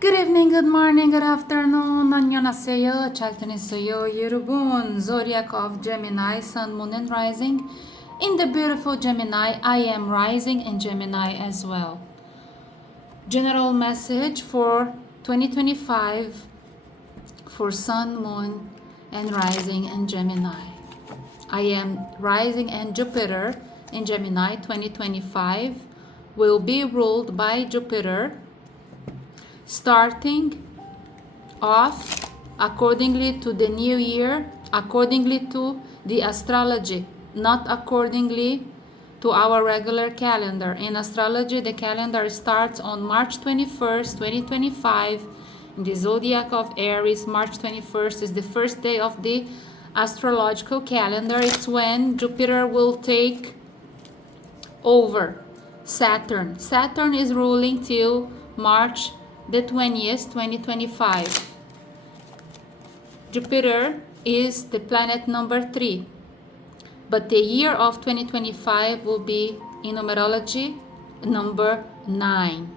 Good evening, good morning, good afternoon. 안녕하세요. 잘 지냈어요, 여러분. Zodiac of Gemini, Sun, Moon, and Rising. In the beautiful Gemini, I am rising in Gemini as well. General message for 2025 for Sun, Moon, and Rising in Gemini. I am rising and Jupiter in Gemini 2025 will be ruled by Jupiter starting off accordingly to the new year, accordingly to the astrology, not accordingly to our regular calendar. In astrology, the calendar starts on March 21st, 2025. In the zodiac of Aries, March 21st is the first day of the astrological calendar. It's when Jupiter will take over Saturn. Saturn is ruling till March the 20th, 2025. Jupiter is the planet number 3. But the year of 2025 will be, in numerology, number 9.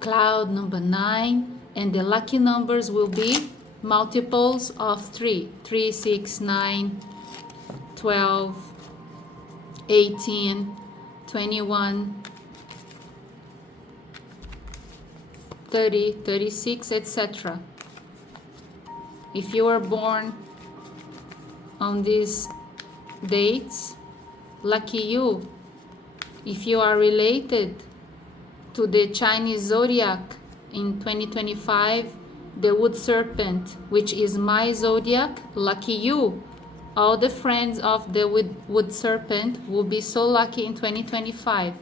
Cloud number 9. And the lucky numbers will be multiples of 3. 3, 6, 9, 12, 18, 21, 30, 36, etc. If you were born on these dates, lucky you. If you are related to the Chinese zodiac in 2025, the wood serpent, which is my zodiac, lucky you. All the friends of the wood serpent will be so lucky in 2025.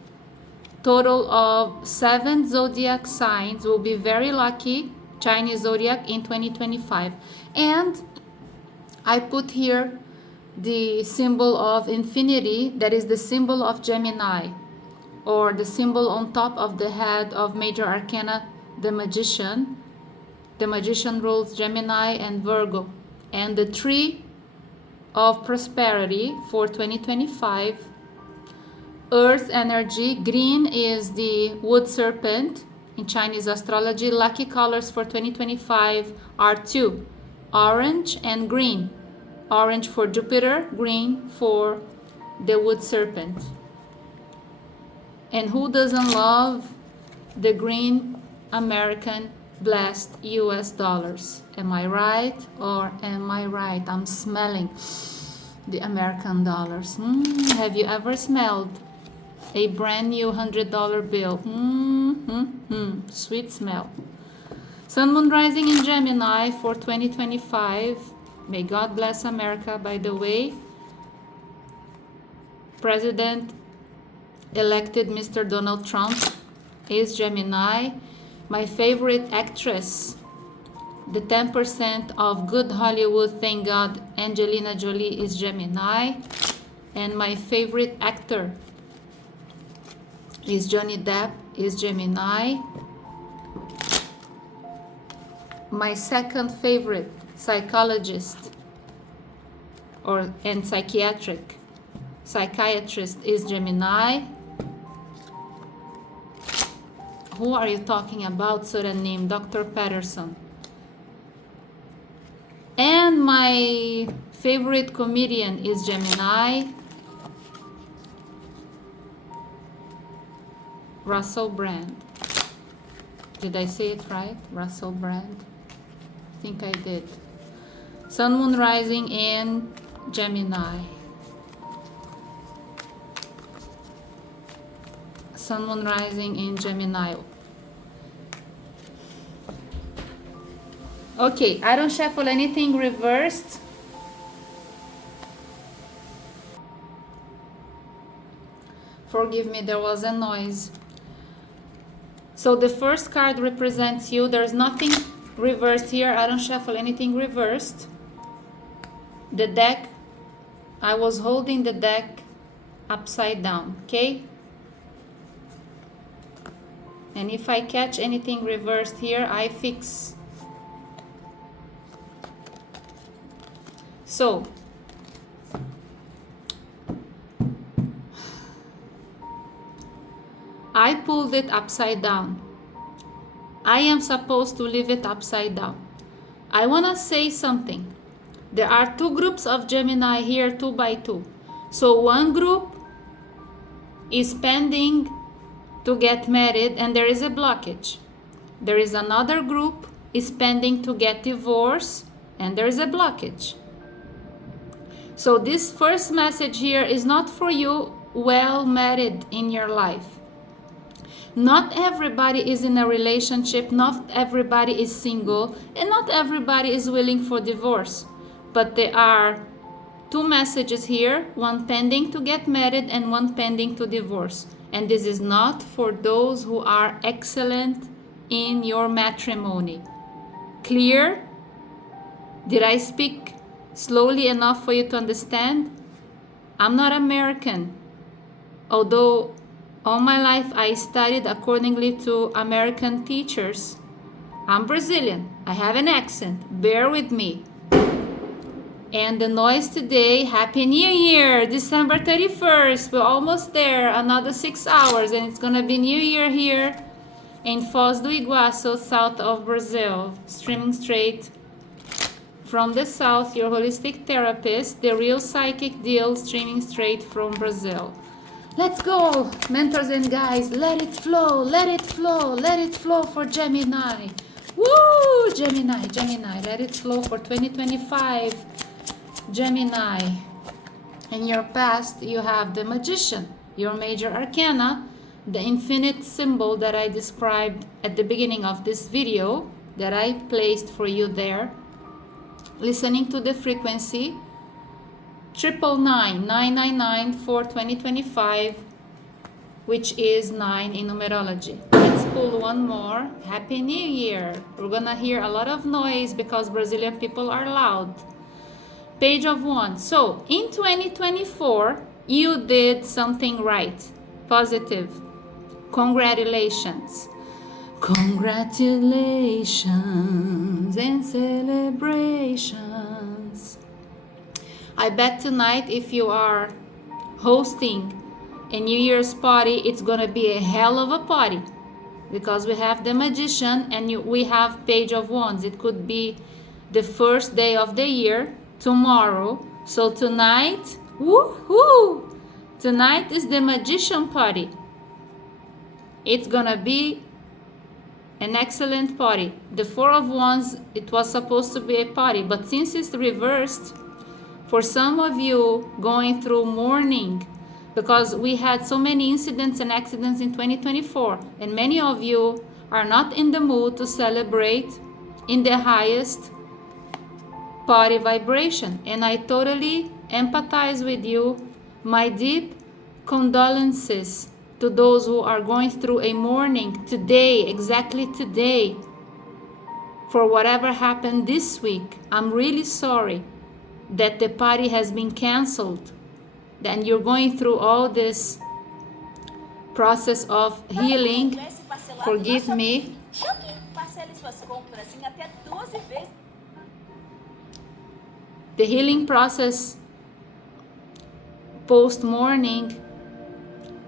Total of 7 zodiac signs will be very lucky, Chinese zodiac, in 2025. And I put here the symbol of infinity, that is the symbol of Gemini, or the symbol on top of the head of major arcana, the magician. The magician rules Gemini and Virgo. And the tree of prosperity for 2025, Earth energy, green is the wood serpent in Chinese astrology. Lucky colors for 2025 are 2, orange and green. Orange for Jupiter, green for the wood serpent. And who doesn't love the green American blessed US dollars? Am I right or am I right? I'm smelling the American dollars. Have you ever smelled a brand new $100 bill? Sweet smell. Sun, Moon, Rising in Gemini for 2025. May God bless America, by the way. President elected Mr. Donald Trump is Gemini. My favorite actress, the 10% of good Hollywood, thank God, Angelina Jolie is Gemini. And my favorite actor is Johnny Depp, is Gemini. My second favorite psychologist and psychiatrist is Gemini. Who are you talking about? Pseudonym Dr. Patterson. And my favorite comedian is Gemini. Russell Brand. Did I say it right? Russell Brand? I think I did. Sun, Moon, Rising in Gemini. Sun, Moon, Rising in Gemini. Okay, I don't shuffle anything reversed. Forgive me, there was a noise. So the first card represents you. There's nothing reversed here. I don't shuffle anything reversed. The deck, I was holding the deck upside down, okay? And if I catch anything reversed here, I fix. So, I pulled it upside down. I am supposed to leave it upside down. I want to say something. There are two groups of Gemini here, 2 by 2. So one group is pending to get married and there is a blockage. There is another group is pending to get divorced and there is a blockage. So this first message here is not for you well married in your life. Not everybody is in a relationship, not everybody is single, and not everybody is willing for divorce. But there are two messages here, one pending to get married and one pending to divorce. And this is not for those who are excellent in your matrimony. Clear? Did I speak slowly enough for you to understand? I'm not American, although all my life I studied accordingly to American teachers. I'm Brazilian. I have an accent. Bear with me. And the noise today, Happy New Year, December 31st. We're almost there, another 6 hours, and it's gonna be New Year here in Foz do Iguaçu, south of Brazil. Streaming straight from the south, your holistic therapist, the real psychic deal, streaming straight from Brazil. Let's go, mentors and guys, let it flow, let it flow, let it flow for Gemini. Woo, Gemini, Gemini, let it flow for 2025. Gemini. In your past, you have the Magician, your major arcana, the infinite symbol that I described at the beginning of this video, that I placed for you there. Listening to the frequency 999 for 2025, which is 9 in numerology. Let's pull one more. Happy New Year. We're gonna hear a lot of noise because Brazilian people are loud. Page of Wands. So in 2024, you did something right, positive. Congratulations. Congratulations and celebrations. I bet tonight if you are hosting a New Year's party, it's gonna be a hell of a party because we have the Magician and we have Page of Wands. It could be the first day of the year, tomorrow. So tonight, woohoo! Tonight is the Magician party. It's gonna be an excellent party. The Four of Wands, it was supposed to be a party, but since it's reversed, for some of you going through mourning, because we had so many incidents and accidents in 2024, and many of you are not in the mood to celebrate in the highest party vibration. And I totally empathize with you. My deep condolences to those who are going through a mourning today, exactly today, for whatever happened this week. I'm really sorry that the party has been canceled, and you're going through all this process of healing. Forgive me. The healing process post-mourning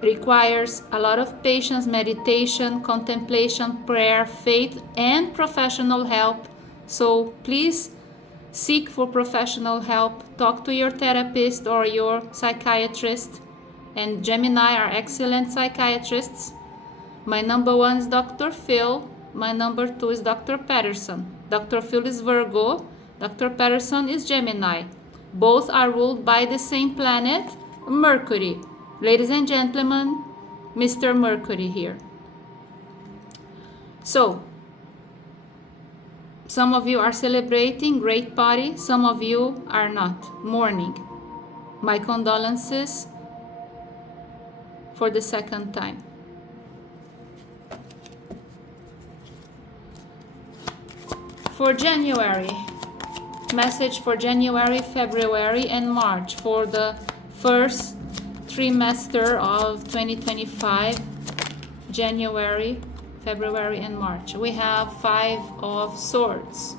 requires a lot of patience, meditation, contemplation, prayer, faith, and professional help. So please seek for professional help. Talk to your therapist or your psychiatrist. And Gemini are excellent psychiatrists. My number 1 is Dr. Phil. My number 2 is Dr. Patterson. Dr. Phil is Virgo. Dr. Patterson is Gemini. Both are ruled by the same planet, Mercury. Ladies and gentlemen, Mr. Mercury here. So, some of you are celebrating, great party. Some of you are not, mourning. My condolences for the second time. For January, message for January, February, and March for the first trimester of 2025, January, February, and March. We have 5 of Swords.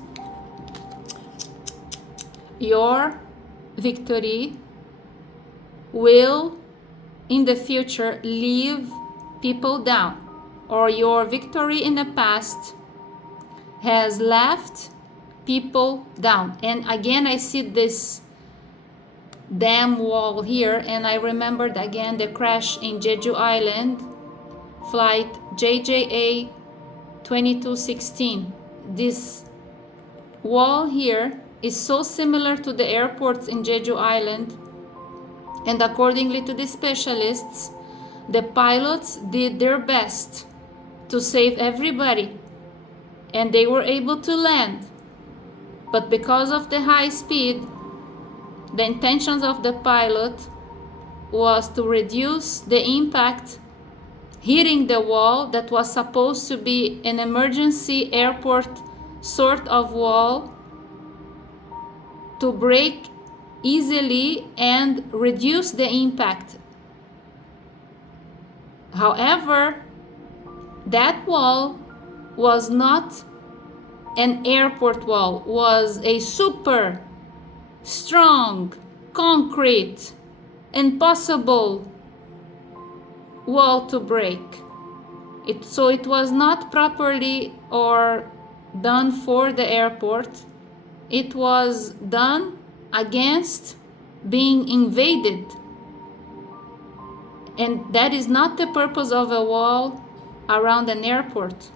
Your victory will, in the future, leave people down, or your victory in the past has left people down. And again, I see this dam wall here, and I remembered again the crash in Jeju Island, flight JJA 2216. This wall here is so similar to the airports in Jeju Island, and accordingly to the specialists, the pilots did their best to save everybody, and they were able to land. But because of the high speed, the intentions of the pilot was to reduce the impact hitting the wall that was supposed to be an emergency airport sort of wall, to break easily and reduce the impact. However, that wall was not an airport wall, was a super strong, concrete, impossible wall to break. So it was not properly or done for the airport. It was done against being invaded. And that is not the purpose of a wall around an airport.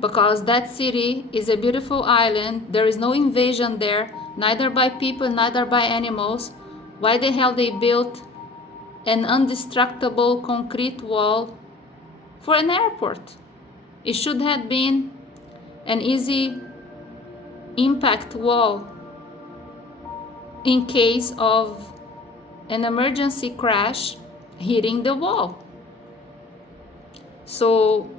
Because that city is a beautiful island, there is no invasion there, neither by people, neither by animals. Why the hell they built an indestructible concrete wall for an airport? It should have been an easy impact wall in case of an emergency crash hitting the wall. So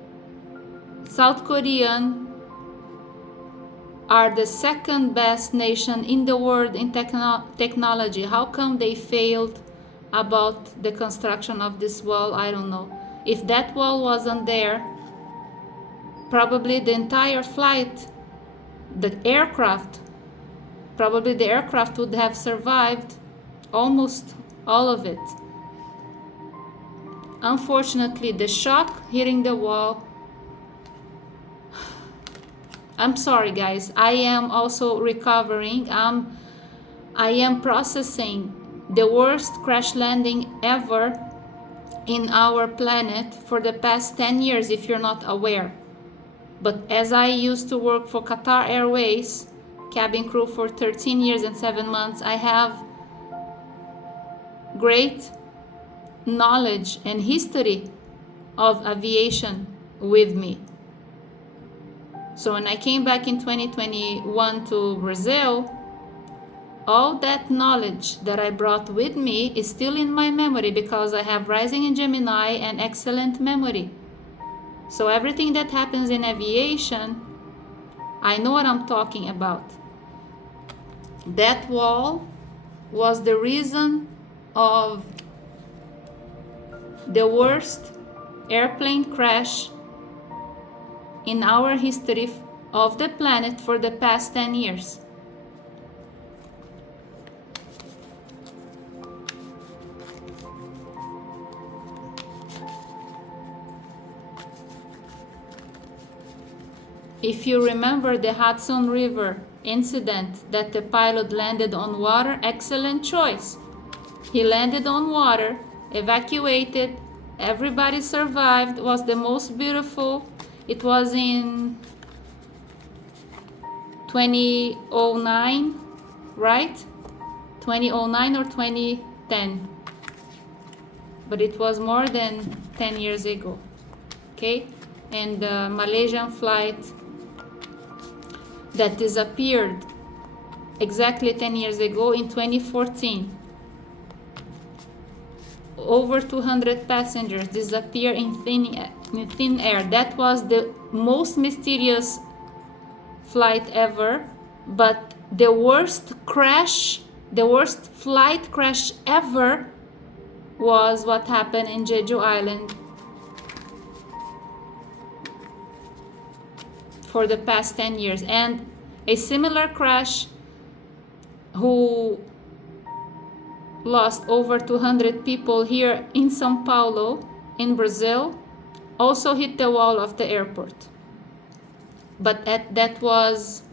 South Korean are the second best nation in the world in technology. How come they failed about the construction of this wall? I don't know. If that wall wasn't there, probably the entire flight, the aircraft would have survived, almost all of it. Unfortunately, the shock hitting the wall. I'm sorry guys, I am also recovering. I am processing the worst crash landing ever in our planet for the past 10 years, if you're not aware. But as I used to work for Qatar Airways, cabin crew for 13 years and 7 months, I have great knowledge and history of aviation with me. So when I came back in 2021 to Brazil, all that knowledge that I brought with me is still in my memory, because I have rising in Gemini and excellent memory. So everything that happens in aviation, I know what I'm talking about. That wall was the reason of the worst airplane crash in our history of the planet for the past 10 years. If you remember the Hudson River incident that the pilot landed on water, excellent choice. He landed on water, evacuated, everybody survived, was the most beautiful. It was in 2009, right? 2009 or 2010. But it was more than 10 years ago, okay? And the Malaysian flight that disappeared exactly 10 years ago in 2014. Over 200 passengers disappear in thin air. That was the most mysterious flight ever, but the worst flight crash ever was what happened in Jeju Island for the past 10 years. And a similar crash who lost over 200 people here in São Paulo in Brazil also hit the wall of the airport. but that was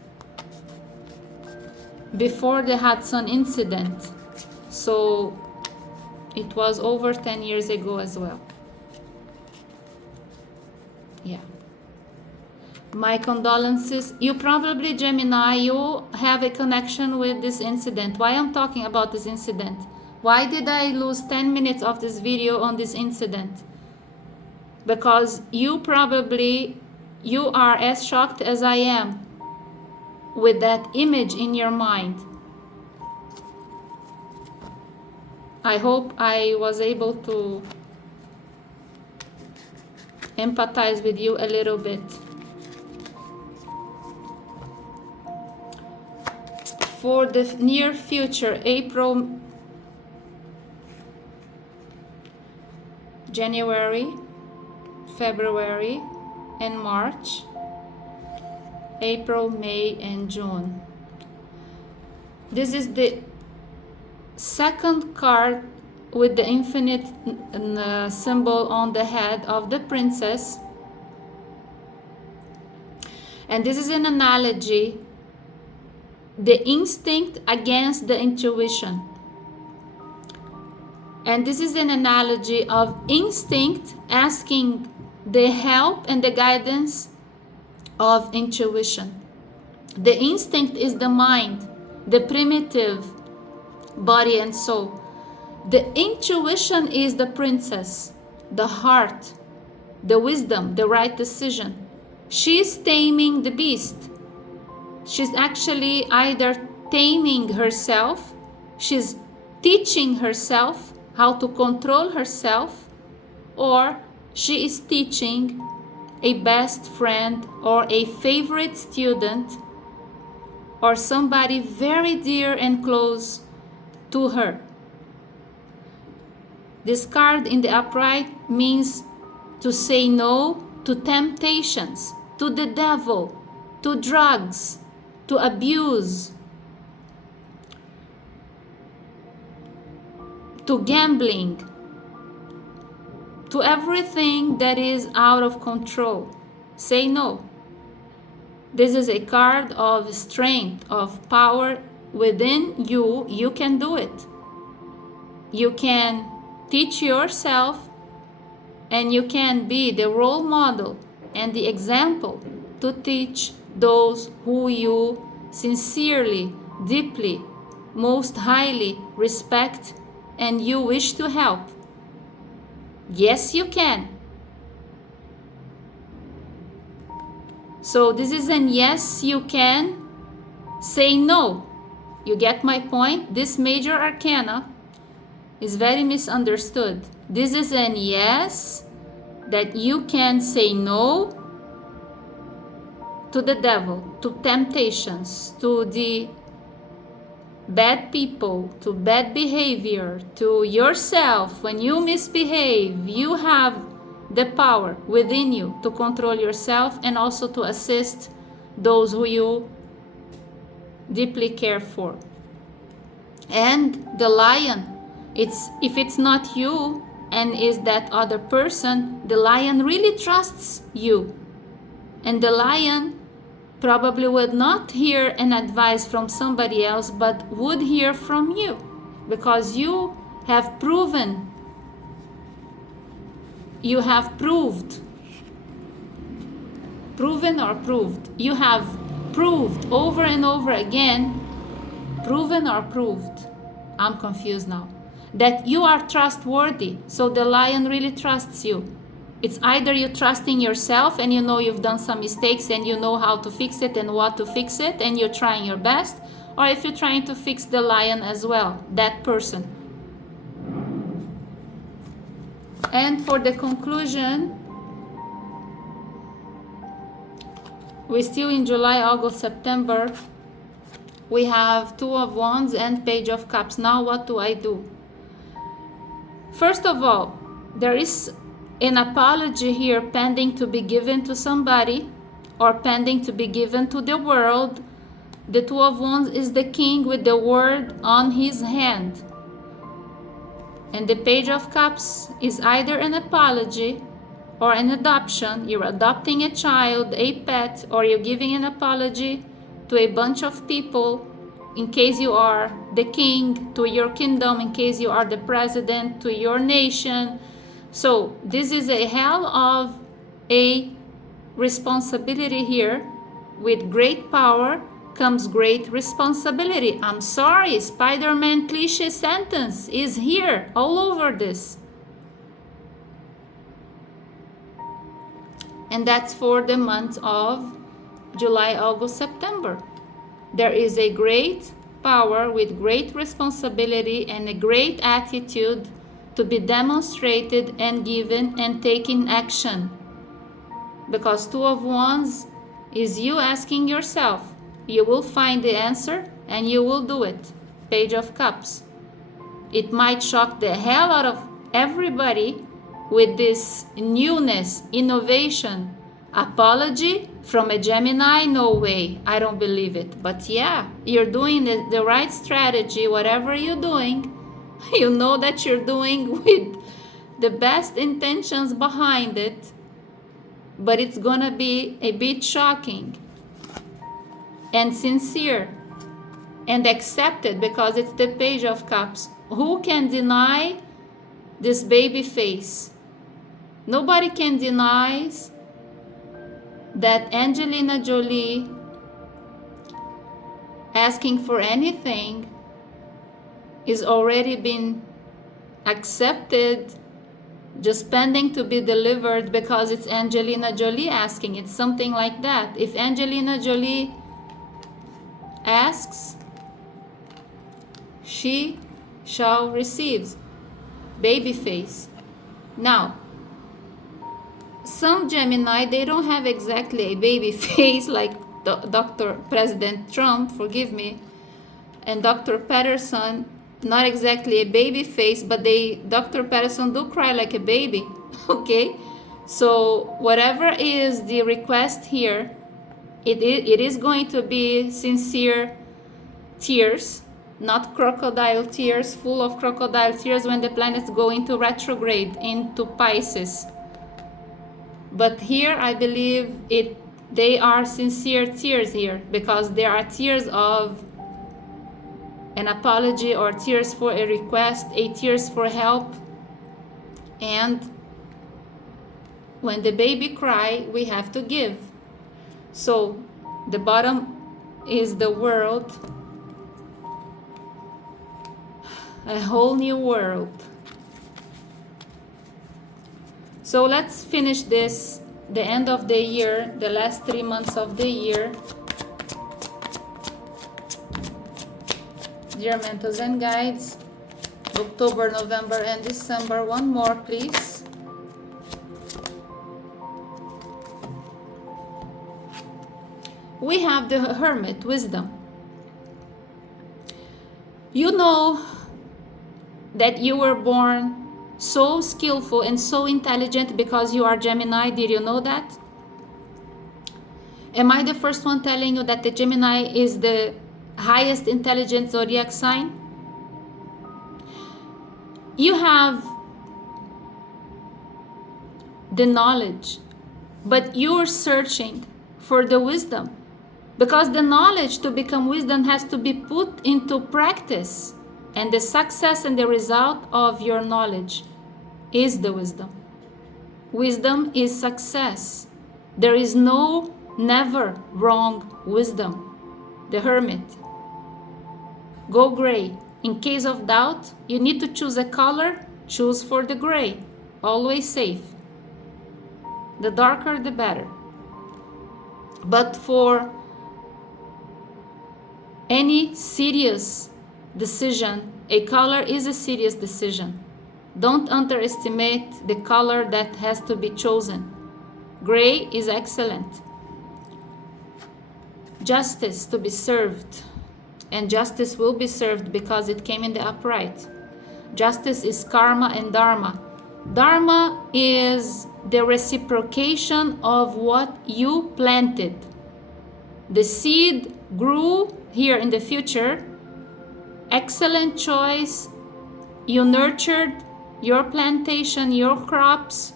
before the Hudson incident, so it was over 10 years ago as well. Yeah. My condolences. You probably, Gemini, you have a connection with this incident. Why I'm talking about this incident? Why did I lose 10 minutes of this video on this incident? Because you are as shocked as I am with that image in your mind. I hope I was able to empathize with you a little bit. For the near future, April, January, February, and March, April, May, and June. This is the second card with the infinite symbol on the head of the princess. And this is an analogy, the instinct against the intuition. And this is an analogy of instinct asking the help and the guidance of intuition. The instinct is the mind, the primitive body and soul. The intuition is the princess, the heart, the wisdom, the right decision. She's taming the beast. She's actually either taming herself, she's teaching herself how to control herself, or she is teaching a best friend or a favorite student or somebody very dear and close to her. This card in the upright means to say no to temptations, to the devil, to drugs, to abuse, to gambling, to everything that is out of control. Say no. This is a card of strength, of power within you. You can do it. You can teach yourself, and you can be the role model and the example to teach those who you sincerely, deeply, most highly respect and you wish to help. Yes, you can. So this is an yes, you can. Say no. You get my point? This major arcana is very misunderstood. This is an yes, that you can say no to the devil, to temptations, to the bad people, to bad behavior, to yourself. When you misbehave, you have the power within you to control yourself and also to assist those who you deeply care for. And the lion, if it's not you and is that other person, the lion really trusts you. And the lion probably would not hear an advice from somebody else, but would hear from you, because you have proven, you have proved, proven or proved, you have proved over and over again, proven or proved, I'm confused now, that you are trustworthy. So the lion really trusts you. It's either you trusting yourself and you know you've done some mistakes and you know how to fix it and what to fix it and you're trying your best, or if you're trying to fix the lion as well, that person. And for the conclusion, we're still in July, August, September. We have Two of Wands and Page of Cups. Now what do I do? First of all, there is an apology here pending to be given to somebody or pending to be given to the world. The Two of Wands is the king with the word on his hand. And the Page of Cups is either an apology or an adoption, you're adopting a child, a pet, or you're giving an apology to a bunch of people, in case you are the king, to your kingdom, in case you are the president, to your nation. So this is a hell of a responsibility here. With great power comes great responsibility. I'm sorry, Spider-Man cliche sentence is here all over this. And that's for the month of July, August, September. There is a great power with great responsibility and a great attitude to be demonstrated and given and taking action. Because Two of Wands is you asking yourself. You will find the answer and you will do it. Page of Cups. It might shock the hell out of everybody with this newness, innovation, apology from a Gemini. No way, I don't believe it. But yeah, you're doing the right strategy. Whatever you're doing, you know that you're doing with the best intentions behind it, but it's gonna be a bit shocking and sincere and accepted, because it's the Page of Cups. Who can deny this baby face? Nobody can deny that Angelina Jolie asking for anything is already been accepted, just pending to be delivered, because it's Angelina Jolie asking. It's something like that. If Angelina Jolie asks, she shall receive. Baby face. Now, some Gemini, they don't have exactly a baby face like Dr. President Trump, forgive me, and Dr. Patterson, not exactly a baby face, but Dr. Patterson do cry like a baby, okay? So whatever is the request here, it is going to be sincere tears, not crocodile tears, full of crocodile tears when the planets go into retrograde, into Pisces. But here I believe they are sincere tears here, because there are tears of an apology or tears for a request, a tears for help. And when the baby cry, we have to give. So the bottom is the world, a whole new world. So let's finish this, the end of the year, the last 3 months of the year. Dear mentors and guides, October, November, and December. One more, please. We have the Hermit, wisdom. You know that you were born so skillful and so intelligent because you are Gemini. Did you know that? Am I the first one telling you that the Gemini is the highest intelligent zodiac sign? You have the knowledge, but you're searching for the wisdom, because the knowledge to become wisdom has to be put into practice. And the success and the result of your knowledge is the wisdom. Wisdom is success. There is never wrong wisdom. The Hermit. Go gray. In case of doubt, you need to choose a color, choose for the gray. Always safe. The darker, the better. But for any serious decision, a color is a serious decision. Don't underestimate the color that has to be chosen. Gray is excellent. Justice to be served, and justice will be served because it came in the upright. Justice is karma and dharma. Dharma is the reciprocation of what you planted. The seed grew here in the future. Excellent choice. You nurtured your plantation, your crops,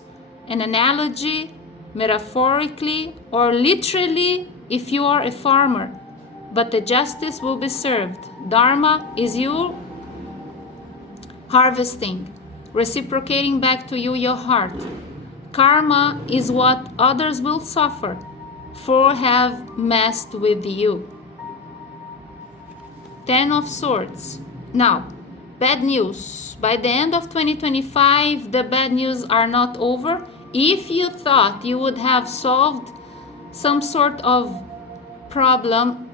an analogy, metaphorically, or literally if you are a farmer. But the justice will be served. Dharma is you harvesting, reciprocating back to you your heart. Karma is what others will suffer for have messed with you. 10 of Swords. Now, bad news. By the end of 2025, the bad news are not over. If you thought you would have solved some sort of problem,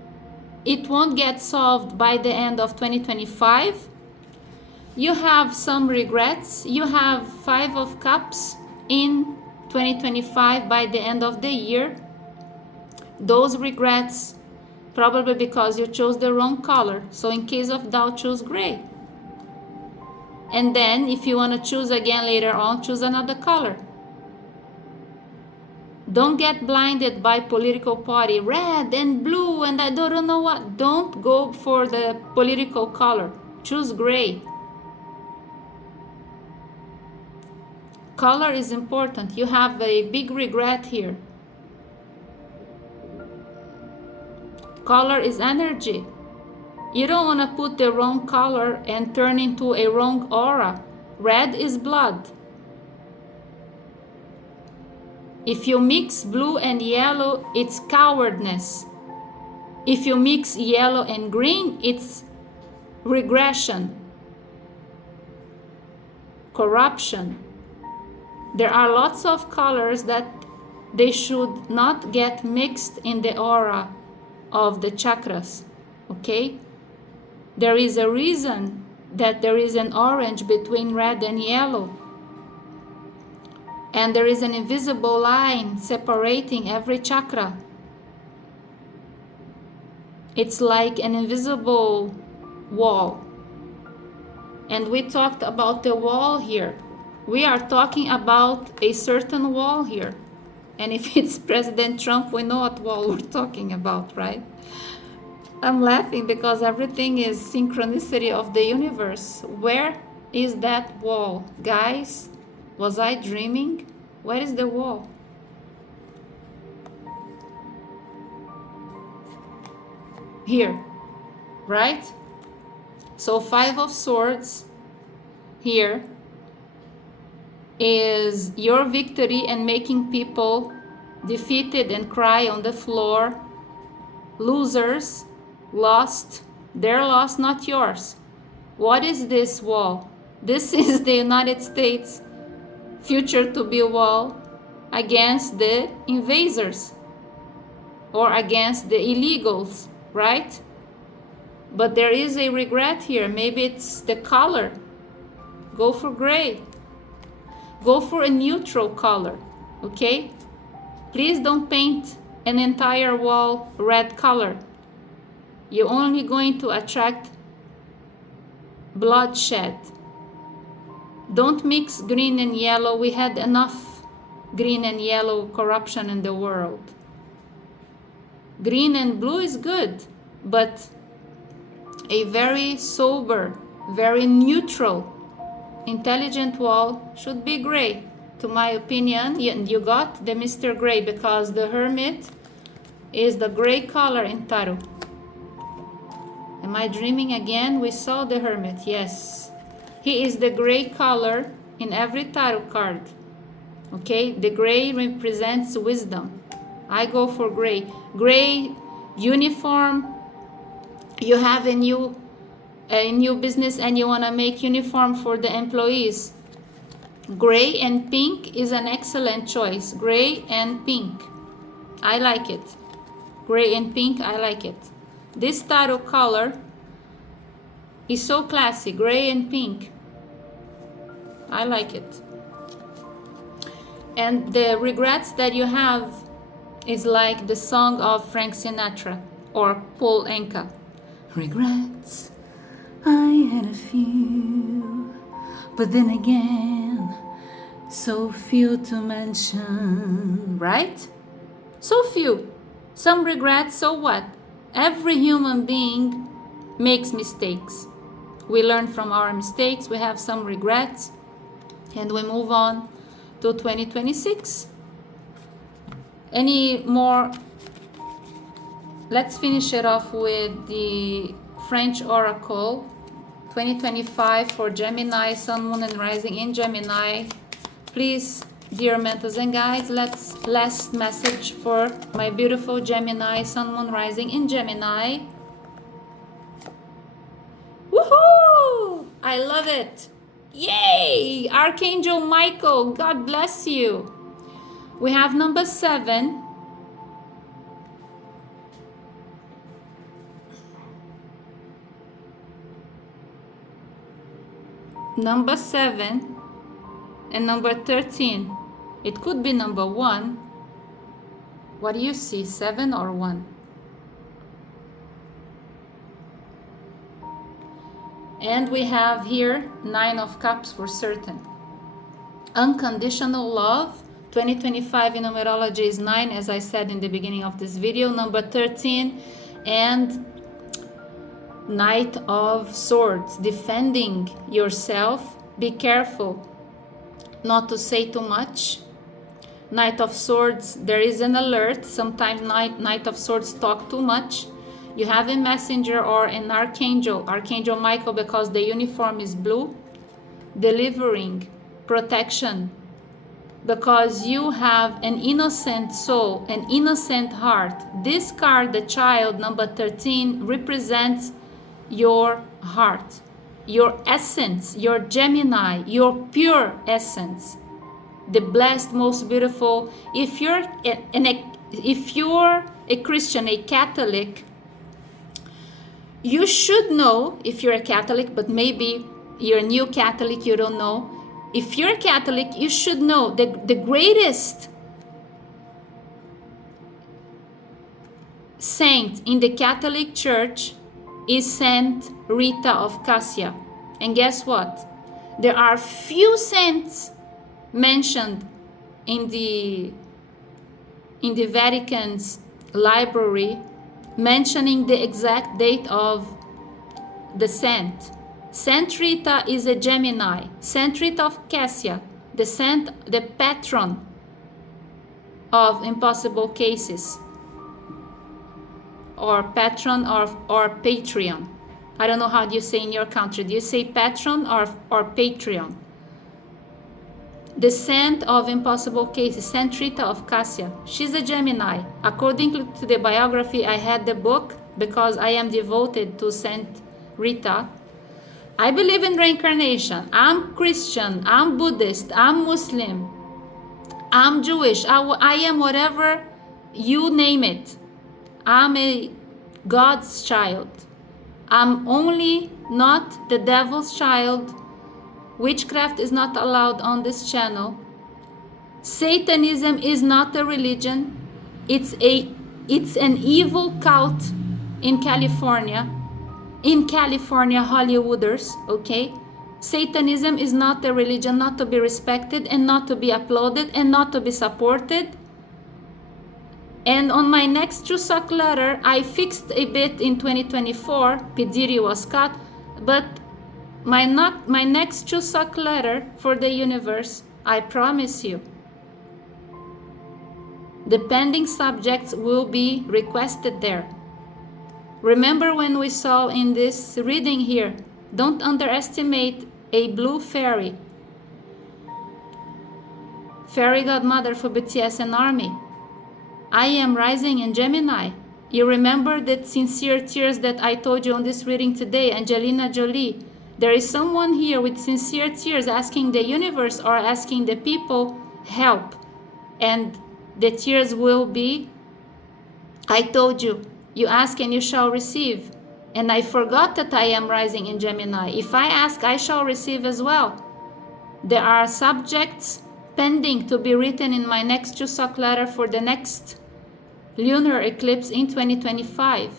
it won't get solved by the end of 2025. You have some regrets. You have 5 of Cups in 2025 by the end of the year. Those regrets, probably because you chose the wrong color. So in case of doubt, choose gray. And then if you want to choose again later on, choose another color. Don't get blinded by political party, red and blue and I don't know what. Don't go for the political color. Choose gray. Color is important. You have a big regret here. Color is energy. You don't want to put the wrong color and turn into a wrong aura. Red is blood. If you mix blue and yellow, it's cowardness. If you mix yellow and green, it's regression, corruption. There are lots of colors that they should not get mixed in the aura of the chakras, okay? There is a reason that there is an orange between red and yellow. And there is an invisible line separating every chakra. It's like an invisible wall. And we talked about the wall here. We are talking about a certain wall here. And if it's President Trump, we know what wall we're talking about, right? I'm laughing because everything is synchronicity of the universe. Where is that wall? Guys, was I dreaming? Where is the wall? Here, right? So 5 of Swords here is your victory and making people defeated and cry on the floor. Losers, lost, their loss, not yours. What is this wall? This is the United States future to be wall against the invaders or against the illegals, right? But there is a regret here. Maybe it's the color. Go for gray. Go for a neutral color, okay? Please don't paint an entire wall red color. You're only going to attract bloodshed. Don't mix green and yellow. We had enough green and yellow corruption in the world. Green and blue is good, but a very sober, very neutral, intelligent wall should be gray. To my opinion, you got the Mr. Gray because the Hermit is the gray color in tarot. Am I dreaming again? We saw the Hermit, yes. He is the gray color in every tarot card. Okay, the gray represents wisdom. I go for gray. Gray uniform. You have a new business and you want to make uniform for the employees. Gray and pink is an excellent choice. Gray and pink. I like it. Gray and pink, I like it. This tarot color is so classy. Gray and pink. I like it. And the regrets that you have is like the song of Frank Sinatra or Paul Anka. Regrets, I had a few, but then again, so few to mention, right? So few. Some regrets, so what? Every human being makes mistakes. We learn from our mistakes, we have some regrets, and we move on to 2026. Any more? Let's finish it off with the French Oracle 2025 for Gemini, Sun, Moon, and Rising in Gemini. Please, dear mentors and guides, last message for my beautiful Gemini, Sun, Moon, Rising in Gemini. Woohoo! I love it. Yay! Archangel Michael, God bless you. We have number 7. Number 7 and number 13. It could be number 1. What do you see, 7 or 1? And we have here 9 of Cups for certain. Unconditional love. 2025 in numerology is 9, as I said in the beginning of this video. Number 13 and Knight of Swords. Defending yourself. Be careful not to say too much. Knight of Swords, there is an alert. Sometimes Knight of Swords talk too much. You have a messenger or an archangel, Archangel Michael, because the uniform is blue, delivering protection, because you have an innocent soul, an innocent heart. This card, the child, number 13, represents your heart, your essence, your Gemini, your pure essence, the blessed, most beautiful. If you're a Christian, a Catholic, you should know, if you're a Catholic, but maybe you're a new Catholic, you don't know. If you're a Catholic, you should know the greatest saint in the Catholic Church is Saint Rita of Cassia. And guess what? There are few saints mentioned in the Vatican's library mentioning the exact date of the saint. Saint Rita is a Gemini. Saint Rita of Cassia, the patron of impossible cases, or patron or Patreon. I don't know how do you say in your country. Do you say patron or Patreon? The saint of impossible cases, Saint Rita of Cassia. She's a Gemini. According to the biography, I had the book because I am devoted to Saint Rita. I believe in reincarnation. I'm Christian. I'm Buddhist. I'm Muslim. I'm Jewish. I am whatever you name it. I'm a God's child. I'm only not the devil's child. Witchcraft is not allowed on this channel. Satanism is not a religion. It's an evil cult in California. In California, Hollywooders, okay? Satanism is not a religion, not to be respected and not to be applauded and not to be supported. And on my next Chuseok letter, I fixed a bit in 2024. Pidiri was cut, but my next Chuseok letter for the universe, I promise you, the pending subjects will be requested there. Remember when we saw in this reading here, don't underestimate a blue fairy. Fairy godmother for BTS and ARMY. I am rising in Gemini. You remember that sincere tears that I told you on this reading today, Angelina Jolie. There is someone here with sincere tears asking the universe or asking the people help. And the tears will be, I told you, you ask and you shall receive. And I forgot that I am rising in Gemini. If I ask, I shall receive as well. There are subjects pending to be written in my next Chuseok letter for the next lunar eclipse in 2025.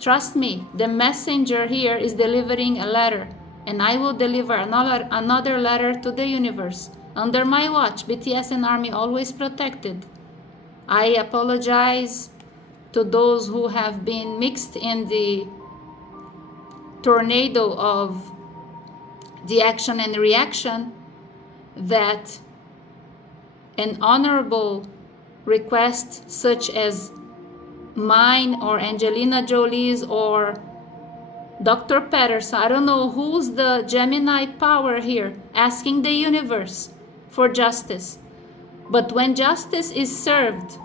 Trust me, the messenger here is delivering a letter, and I will deliver another letter to the universe. Under my watch, BTS and ARMY always protected. I apologize to those who have been mixed in the tornado of the action and reaction that an honorable request such as mine or Angelina Jolie's or Dr. Patterson, I don't know who's the Gemini power here, asking the universe for justice. But when justice is served,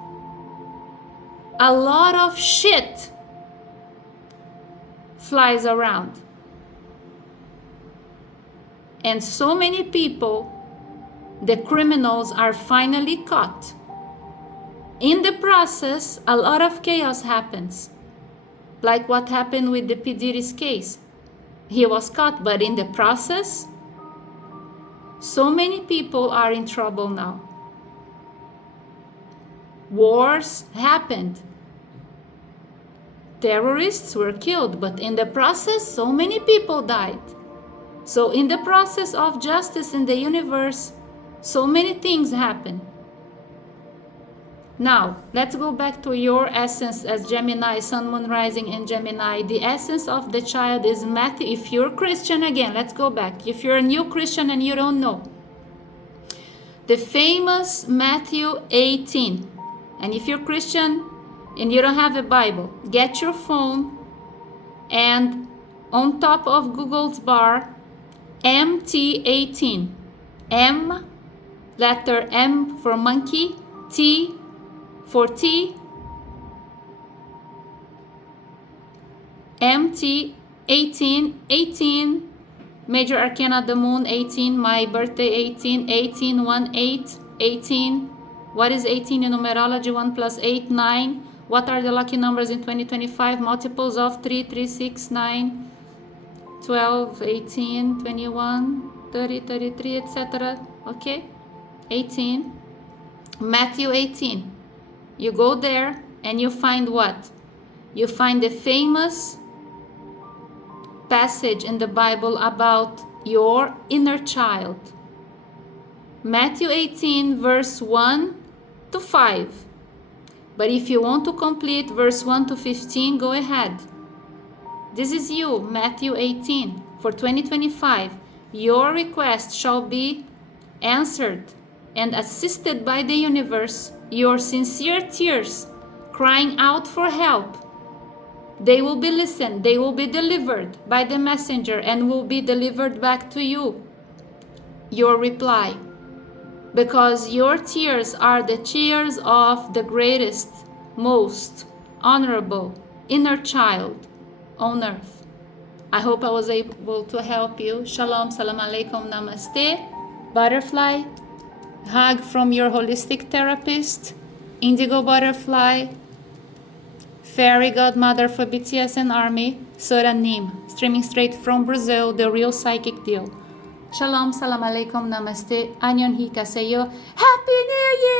a lot of shit flies around. And so many people, the criminals, are finally caught. In the process, a lot of chaos happens. Like what happened with the P. Diddy's case. He was caught, but in the process, so many people are in trouble now. Wars happened. Terrorists were killed, but in the process, so many people died. So in the process of justice in the universe, so many things happen. Now, let's go back to your essence as Gemini, Sun, Moon, Rising, and Gemini. The essence of the child is Matthew. If you're Christian, again, let's go back. If you're a new Christian and you don't know, the famous Matthew 18. And if you're Christian and you don't have a Bible, get your phone and on top of Google's bar, MT18. M, letter M for monkey, T for T, MT 18, 18, major arcana, the moon 18, my birthday 18, 18, 1, 8, 18. What is 18 in numerology? 1 plus 8, 9. What are the lucky numbers in 2025? Multiples of 3, 3, 6, 9, 12, 18, 21, 30, 33, etc. Okay? 18. Matthew 18. You go there and you find what? You find the famous passage in the Bible about your inner child. Matthew 18, verse 1 to 5. But if you want to complete verse 1 to 15, go ahead. This is you, Matthew 18. For 2025, your request shall be answered and assisted by the universe. Your sincere tears, crying out for help, they will be listened, they will be delivered by the messenger and will be delivered back to you. Your reply. Because your tears are the tears of the greatest, most honorable inner child on earth. I hope I was able to help you. Shalom, salam alaikum, namaste. Butterfly, hug from your holistic therapist. Indigo butterfly, fairy godmother for BTS and Army, Sora Nim, streaming straight from Brazil, the real psychic deal. Shalom, salam alaikum, namaste, anyon hikaseyo, happy new year!